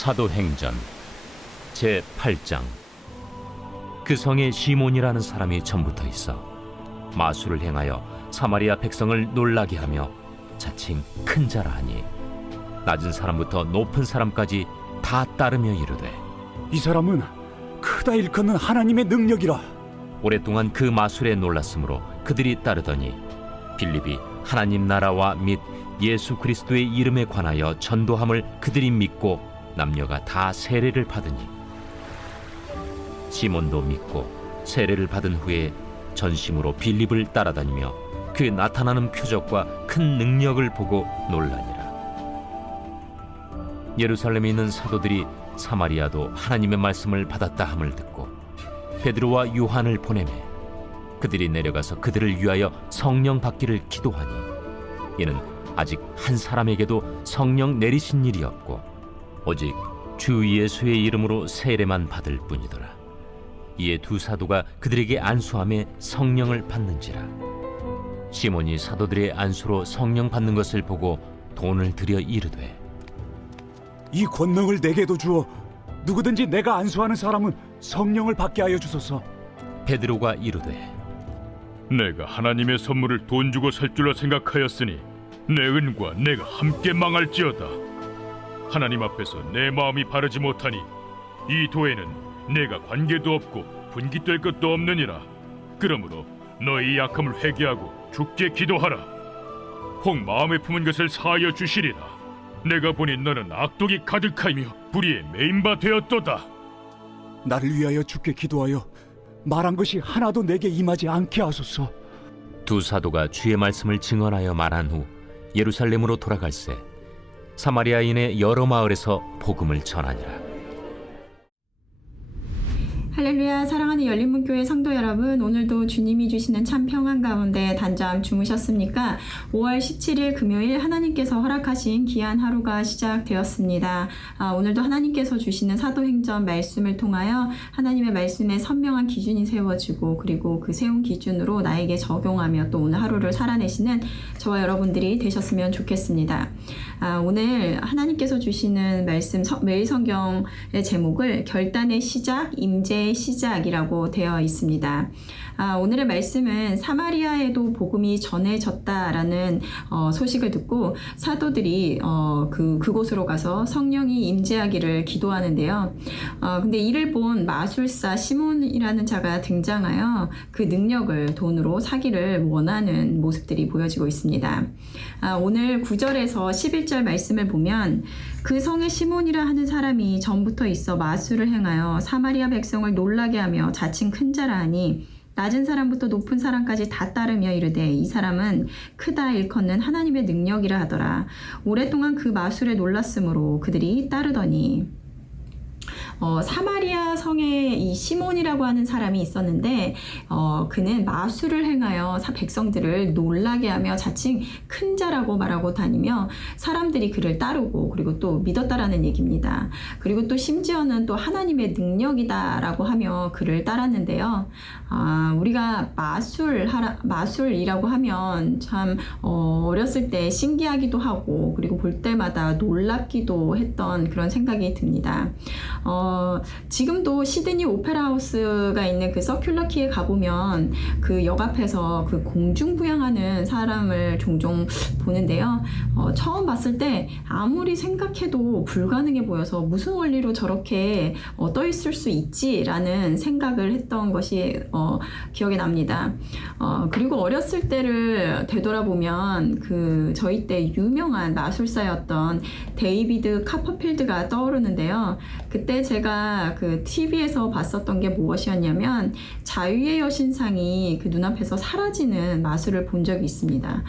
사도행전 제8장. 그 성에 시몬이라는 사람이 전부터 있어 마술을 행하여 사마리아 백성을 놀라게 하며 자칭 큰 자라 하니 낮은 사람부터 높은 사람까지 다 따르며 이르되, 이 사람은 크다 일컫는 하나님의 능력이라. 오랫동안 그 마술에 놀랐으므로 그들이 따르더니 빌립이 하나님 나라와 및 예수 그리스도의 이름에 관하여 전도함을 그들이 믿고 남녀가 다 세례를 받으니, 시몬도 믿고 세례를 받은 후에 전심으로 빌립을 따라다니며 그 나타나는 표적과 큰 능력을 보고 놀라니라. 예루살렘에 있는 사도들이 사마리아도 하나님의 말씀을 받았다 함을 듣고 베드로와 요한을 보내매 그들이 내려가서 그들을 위하여 성령 받기를 기도하니, 이는 아직 한 사람에게도 성령 내리신 일이 없고 오직 주 예수의 이름으로 세례만 받을 뿐이더라. 이에 두 사도가 그들에게 안수하며 성령을 받는지라. 시몬이 사도들의 안수로 성령 받는 것을 보고 돈을 들여 이르되, 이 권능을 내게도 주어 누구든지 내가 안수하는 사람은 성령을 받게 하여 주소서. 베드로가 이르되, 내가 하나님의 선물을 돈 주고 살 줄로 생각하였으니 내 은과 내가 함께 망할지어다. 하나님 앞에서 내 마음이 바르지 못하니 이 도에는 내가 관계도 없고 분깃될 것도 없느니라. 그러므로 너희 약함을 회개하고 주께 기도하라. 혹 마음에 품은 것을 사하여 주시리라. 내가 보니 너는 악독이 가득하며 불의에 매인 바 되었도다. 나를 위하여 주께 기도하여 말한 것이 하나도 내게 임하지 않게 하소서. 두 사도가 주의 말씀을 증언하여 말한 후 예루살렘으로 돌아갈새 사마리아인의 여러 마을에서 복음을 전하니라. 할렐루야. 사랑하는 열린문교회 성도 여러분, 오늘도 주님이 주시는 참 평안 가운데 단잠 주무셨습니까? 5월 17일 금요일 하나님께서 허락하신 귀한 하루가 시작되었습니다. 오늘도 하나님께서 주시는 사도행전 말씀을 통하여 하나님의 말씀에 선명한 기준이 세워지고, 그리고 그 세운 기준으로 나에게 적용하며 또 오늘 하루를 살아내시는 저와 여러분들이 되셨으면 좋겠습니다. 오늘 하나님께서 주시는 말씀, 매일 성경의 제목을 결단의 시작, 임재의 시작이라고 되어 있습니다. 오늘의 말씀은 사마리아에도 복음이 전해졌다라는 소식을 듣고 사도들이 그곳으로 가서 성령이 임재하기를 기도하는데요. 근데 이를 본 마술사 시몬이라는 자가 등장하여 그 능력을 돈으로 사기를 원하는 모습들이 보여지고 있습니다. 오늘 9절에서 11절 말씀을 보면, 그 성에 시몬이라 하는 사람이 전부터 있어 마술을 행하여 사마리아 백성을 놀라게 하며 자칭 큰 자라 하니 낮은 사람부터 높은 사람까지 다 따르며 이르되, 이 사람은 크다 일컫는 하나님의 능력이라 하더라. 오랫동안 그 마술에 놀랐으므로 그들이 따르더니, 사마리아 성에 이 시몬이라고 하는 사람이 있었는데 그는 마술을 행하여 백성들을 놀라게 하며 자칭 큰 자라고 말하고 다니며 사람들이 그를 따르고 그리고 또 믿었다라는 얘기입니다. 그리고 또 심지어는 또 하나님의 능력이다라고 하며 그를 따랐는데요. 우리가 마술이라고 하면 참 어렸을 때 신기하기도 하고 그리고 볼 때마다 놀랍기도 했던 그런 생각이 듭니다. 지금도 시드니 오페라 하우스가 있는 그 서큘러키에 가보면 그 역 앞에서 그 공중부양하는 사람을 종종 보는데요. 처음 봤을 때 아무리 생각해도 불가능해 보여서 무슨 원리로 저렇게 떠 있을 수 있지라는 생각을 했던 것이 기억에 납니다. 그리고 어렸을 때를 되돌아보면 저희 때 유명한 마술사였던 데이비드 카퍼필드가 떠오르는데요. 그때 제가 그 TV에서 봤었던 게 무엇이었냐면 자유의 여신상이 그 눈앞에서 사라지는 마술을 본 적이 있습니다.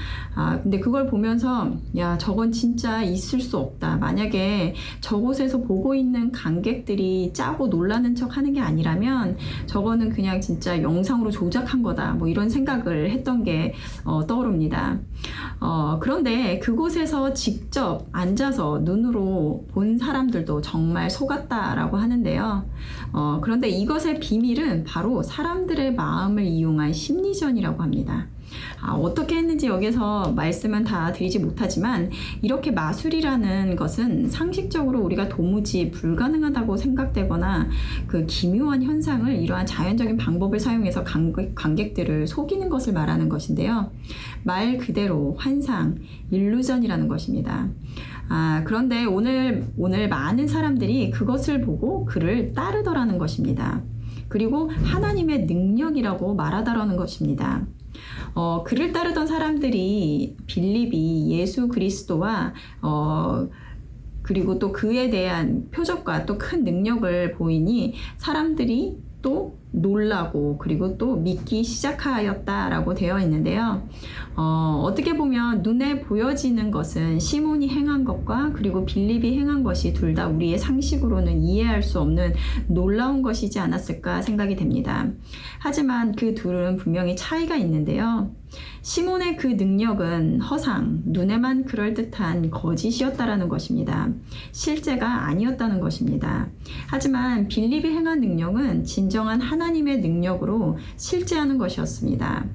근데 그걸 보면서 야, 저건 진짜 있을 수 없다. 만약에 저곳에서 보고 있는 관객들이 짜고 놀라는 척 하는 게 아니라면 저거는 그냥 진짜 영상으로 조작한 거다. 뭐 이런 생각을 했던 게 떠오릅니다. 그런데 그곳에서 직접 앉아서 눈으로 본 사람들도 정말 속았다라고 하는데요. 그런데 이것의 비밀은 바로 사람들의 마음을 이용한 심리전이라고 합니다. 어떻게 했는지 여기서 말씀은 다 드리지 못하지만 이렇게 마술이라는 것은 상식적으로 우리가 도무지 불가능하다고 생각되거나 그 기묘한 현상을 이러한 자연적인 방법을 사용해서 관객들을 속이는 것을 말하는 것인데요. 말 그대로 환상, 일루전이라는 것입니다. 그런데 오늘 많은 사람들이 그것을 보고 그를 따르더라는 것입니다. 그리고 하나님의 능력이라고 말하더라는 것입니다. 그를 따르던 사람들이 빌립이 예수 그리스도와 그리고 또 그에 대한 표적과 또 큰 능력을 보이니 사람들이 또 놀라고 그리고 또 믿기 시작하였다라고 되어 있는데요. 어떻게 보면 눈에 보여지는 것은 시몬이 행한 것과 그리고 빌립이 행한 것이 둘 다 우리의 상식으로는 이해할 수 없는 놀라운 것이지 않았을까 생각이 됩니다. 하지만 그 둘은 분명히 차이가 있는데요. 시몬의 그 능력은 허상, 눈에만 그럴듯한 거짓이었다라는 것입니다. 실제가 아니었다는 것입니다. 하지만 빌립이 행한 능력은 진정한 하나님의 능력으로 실제하는 것이었습니다.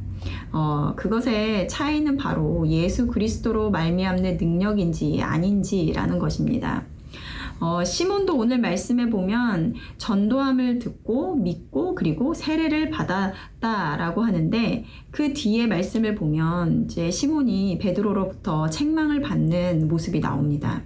그것의 차이는 바로 예수 그리스도로 말미암는 능력인지 아닌지라는 것입니다. 시몬도 오늘 말씀에 보면 전도함을 듣고 믿고 그리고 세례를 받았다라고 하는데 그 뒤에 말씀을 보면 이제 시몬이 베드로로부터 책망을 받는 모습이 나옵니다.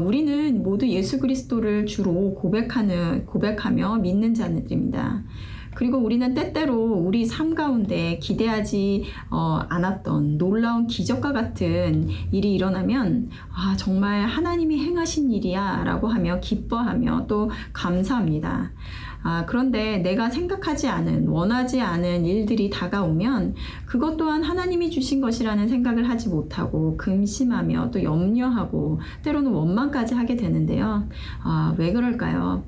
우리는 모두 예수 그리스도를 주로 고백하며 믿는 자들입니다. 그리고 우리는 때때로 우리 삶 가운데 기대하지 않았던 놀라운 기적과 같은 일이 일어나면 정말 하나님이 행하신 일이야 라고 하며 기뻐하며 또 감사합니다. 그런데 내가 생각하지 않은, 원하지 않은 일들이 다가오면 그것 또한 하나님이 주신 것이라는 생각을 하지 못하고 근심하며 또 염려하고 때로는 원망까지 하게 되는데요. 왜 그럴까요?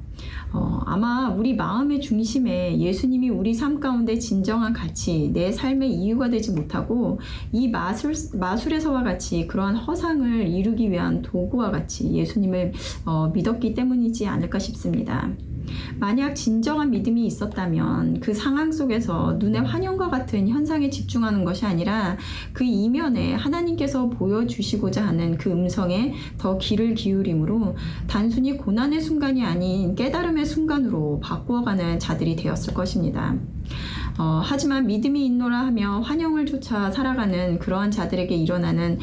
아마 우리 마음의 중심에 예수님이 우리 삶 가운데 진정한 가치, 내 삶의 이유가 되지 못하고 이 마술에서와 같이 그러한 허상을 이루기 위한 도구와 같이 예수님을 믿었기 때문이지 않을까 싶습니다. 만약 진정한 믿음이 있었다면 그 상황 속에서 눈의 환영과 같은 현상에 집중하는 것이 아니라 그 이면에 하나님께서 보여주시고자 하는 그 음성에 더 귀를 기울임으로 단순히 고난의 순간이 아닌 깨달음의 순간으로 바꾸어가는 자들이 되었을 것입니다. 하지만 믿음이 있노라 하며 환영을 쫓아 살아가는 그러한 자들에게 일어나는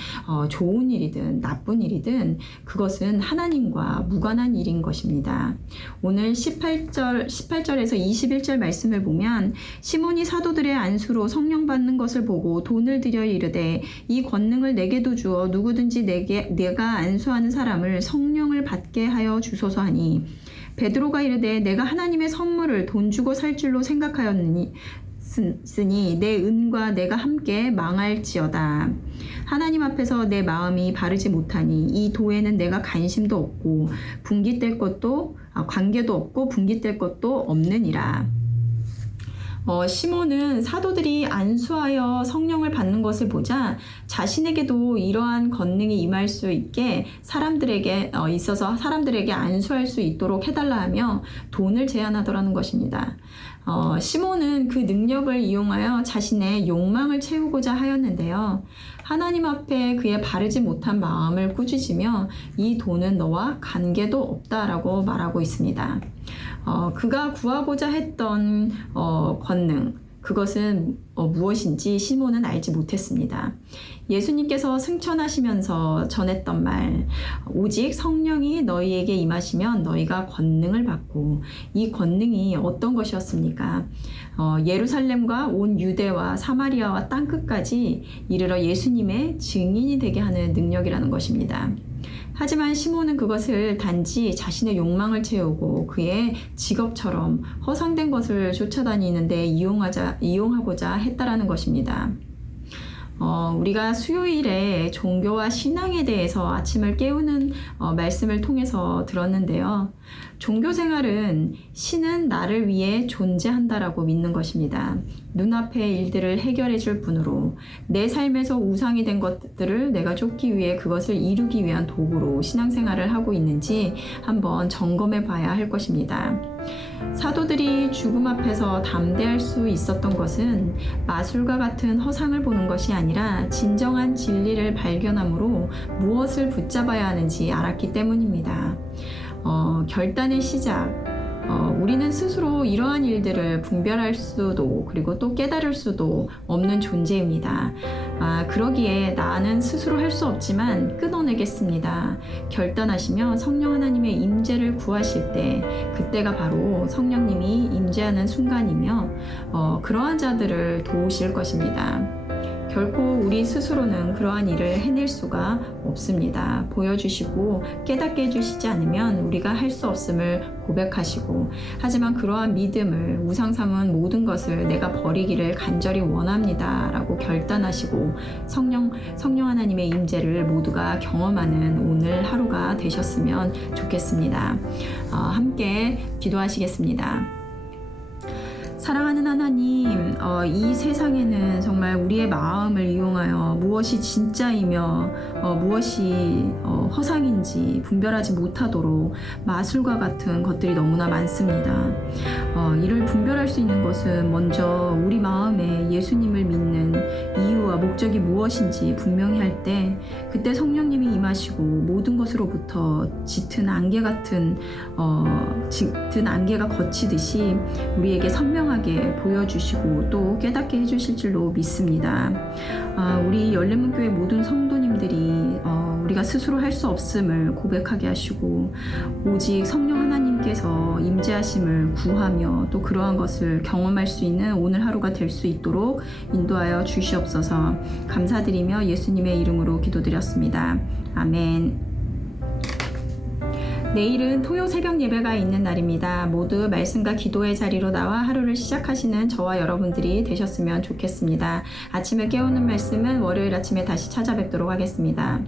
좋은 일이든 나쁜 일이든 그것은 하나님과 무관한 일인 것입니다. 오늘 18절에서 21절 말씀을 보면 시몬이 사도들의 안수로 성령 받는 것을 보고 돈을 들여 이르되 이 권능을 내게도 주어 누구든지 내가 안수하는 사람을 성령을 받게 하여 주소서 하니 베드로가 이르되 내가 하나님의 선물을 돈 주고 살 줄로 생각하였으니 내 은과 내가 함께 망할지어다. 하나님 앞에서 내 마음이 바르지 못하니 이 도에는 내가 관심도 없고 관계도 없고 분깃될 것도 없느니라. 시몬은 사도들이 안수하여 성령을 받는 것을 보자 자신에게도 이러한 권능이 임할 수 있게 사람들에게 안수할 수 있도록 해달라 하며 돈을 제안하더라는 것입니다. 시몬은 그 능력을 이용하여 자신의 욕망을 채우고자 하였는데요. 하나님 앞에 그의 바르지 못한 마음을 꾸짖으며 이 돈은 너와 관계도 없다라고 말하고 있습니다. 그가 구하고자 했던 권능, 그것은 무엇인지 시몬은 알지 못했습니다. 예수님께서 승천하시면서 전했던 말, 오직 성령이 너희에게 임하시면 너희가 권능을 받고, 이 권능이 어떤 것이었습니까? 예루살렘과 온 유대와 사마리아와 땅끝까지 이르러 예수님의 증인이 되게 하는 능력이라는 것입니다. 하지만 시몬은 그것을 단지 자신의 욕망을 채우고 그의 직업처럼 허상된 것을 쫓아다니는데 이용하고자 했다라는 것입니다. 우리가 수요일에 종교와 신앙에 대해서 아침을 깨우는 말씀을 통해서 들었는데요. 종교 생활은 신은 나를 위해 존재한다라고 믿는 것입니다. 눈앞의 일들을 해결해 줄 분으로 내 삶에서 우상이 된 것들을 내가 쫓기 위해 그것을 이루기 위한 도구로 신앙생활을 하고 있는지 한번 점검해 봐야 할 것입니다. 사도들이 죽음 앞에서 담대할 수 있었던 것은 마술과 같은 허상을 보는 것이 아니라 진정한 진리를 발견함으로 무엇을 붙잡아야 하는지 알았기 때문입니다. 결단의 시작. 우리는 스스로 이러한 일들을 분별할 수도 그리고 또 깨달을 수도 없는 존재입니다. 그러기에 나는 스스로 할 수 없지만 끊어내겠습니다. 결단하시며 성령 하나님의 임재를 구하실 때 그때가 바로 성령님이 임재하는 순간이며 그러한 자들을 도우실 것입니다. 결코 우리 스스로는 그러한 일을 해낼 수가 없습니다. 보여주시고 깨닫게 해주시지 않으면 우리가 할 수 없음을 고백하시고 하지만 그러한 믿음을 우상 삼은 모든 것을 내가 버리기를 간절히 원합니다 라고 결단하시고 성령 하나님의 임재를 모두가 경험하는 오늘 하루가 되셨으면 좋겠습니다. 함께 기도하시겠습니다. 사랑하는 하나님, 이 세상에는 정말 우리의 마음을 이용하여 무엇이 진짜이며 무엇이 허상인지 분별하지 못하도록 마술과 같은 것들이 너무나 많습니다. 이를 분별할 수 있는 것은 먼저 우리 마음에 예수님을 믿는 이유와 목적이 무엇인지 분명히 할 때 그때 성령님이 임하시고 모든 것으로부터 짙은 안개 같은 짙은 안개가 거치듯이 우리에게 선명하게 보여주시고 또 깨닫게 해주실 줄로 믿습니다. 우리 열린문교회 모든 성도님들이 우리가 스스로 할 수 없음을 고백하게 하시고 오직 성령 하나님께서 임재하심을 구하며 또 그러한 것을 경험할 수 있는 오늘 하루가 될 수 있도록 인도하여 주시옵소서. 감사드리며 예수님의 이름으로 기도드렸습니다. 아멘. 내일은 토요 새벽 예배가 있는 날입니다. 모두 말씀과 기도의 자리로 나와 하루를 시작하시는 저와 여러분들이 되셨으면 좋겠습니다. 아침을 깨우는 말씀은 월요일 아침에 다시 찾아뵙도록 하겠습니다.